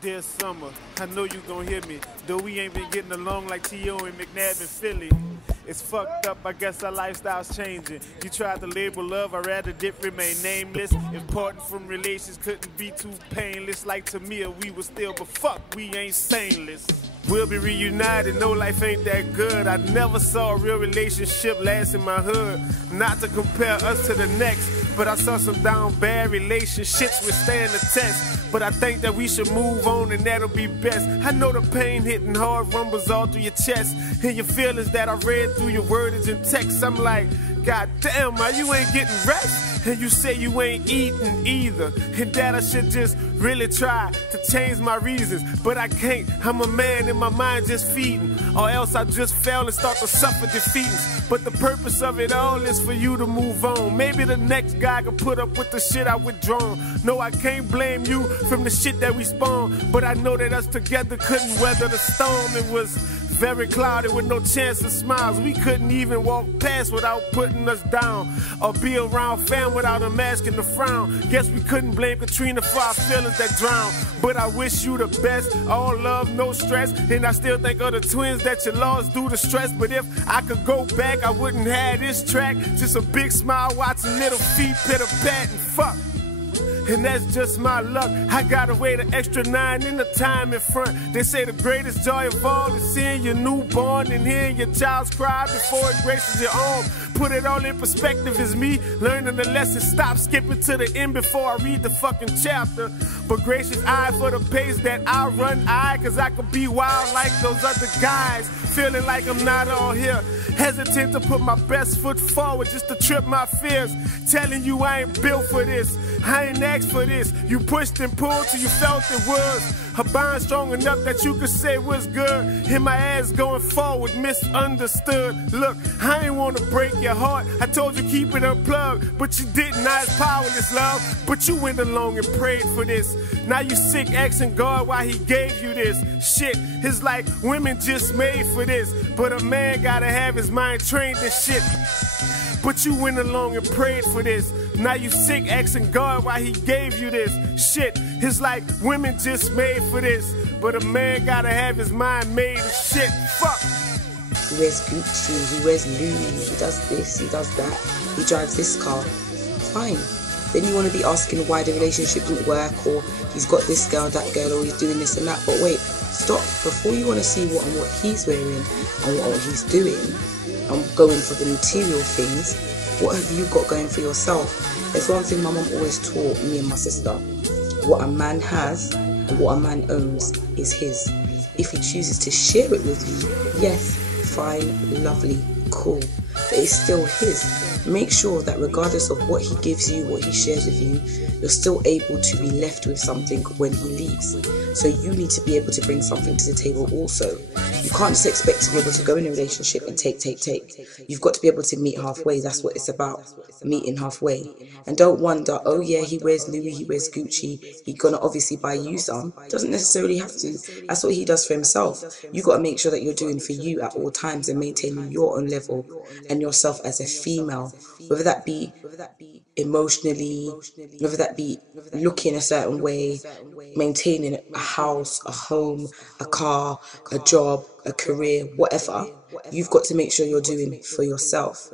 Dear Summer, I know you gon' hear me, though we ain't been getting along like T.O. and McNabb in Philly. It's fucked up, I guess our lifestyle's changing. You tried to label love, I'd rather dip remain nameless. Important from relations couldn't be too painless. Like Tamia, we was still, but fuck, we ain't stainless. We'll be reunited, no life ain't that good. I never saw a real relationship last in my hood. Not to compare us to the next, but I saw some down bad relationships withstand the test. But I think that we should move on and that'll be best. I know the pain hitting hard rumbles all through your chest. And your feelings that I read through your wordage and text. I'm like, God damn, man, you ain't getting rest. And you say you ain't eating either. And that I should just really try to change my reasons. But I can't, I'm a man and my mind just feeding. Or else I just fail and start to suffer defeatings. But the purpose of it all is for you to move on. Maybe the next guy can put up with the shit I withdrawn. No, I can't blame you from the shit that we spawned. But I know that us together couldn't weather the storm. It was very cloudy with no chance of smiles. We couldn't even walk past without putting us down, or be around fam without a mask and a frown. Guess we couldn't blame Katrina for our feelings that drown. But I wish you the best, all love, no stress. And I still think of the twins that you lost due to stress. But if I could go back, I wouldn't have this track. Just a big smile watching little feet pitter pat and fuck. And that's just my luck. I gotta wait an extra 9 in the time in front. They say the greatest joy of all is seeing your newborn and hearing your child's cry before it graces your arm. Put it all in perspective is me learning the lesson. Stop skipping to the end before I read the fucking chapter. But gracious eye for the pace that I run, cause I could be wild like those other guys. Feeling like I'm not all here. Hesitant to put my best foot forward just to trip my fears. Telling you I ain't built for this, I ain't asked for this. You pushed and pulled till you felt it was a bond strong enough that you could say was good. And my ass going forward, misunderstood. Look, I ain't wanna break your heart. I told you keep it unplugged, but you didn't. I was powerless, love. But you went along and prayed for this. Now you sick asking God why he gave you this. Shit, it's like women just made for this. But a man gotta have his mind trained and shit. But you went along and prayed for this. Now you sick asking God why he gave you this. Shit, it's like women just made for this. But a man gotta have his mind made and shit. Fuck. He wears Gucci, he wears Louis, he does this, he does that, he drives this car. Fine. Then you want to be asking why the relationship didn't work, or he's got this girl, that girl, or he's doing this and that. But wait, stop. Before you want to see what he's wearing and what he's doing and going for the material things, what have you got going for yourself? There's one thing my mum always taught me and my sister. What a man has and what a man owns is his. If he chooses to share it with you, yes, fine, lovely, cool, but it's still his. Make sure that regardless of what he gives you, what he shares with you, you're still able to be left with something when he leaves. So you need to be able to bring something to the table also. You can't just expect to be able to go in a relationship and take. You've got to be able to meet halfway. That's what it's about, meeting halfway. And don't wonder, oh yeah, he wears Louis, he wears Gucci, he's gonna obviously buy you some. Doesn't necessarily have to. That's what he does for himself. You got to make sure that you're doing for you at all times and maintaining your own level and yourself as a female, whether that be emotionally, whether that be looking a certain way, maintaining a house, a home, a car, a job, a career, whatever. You've got to make sure you're doing for yourself.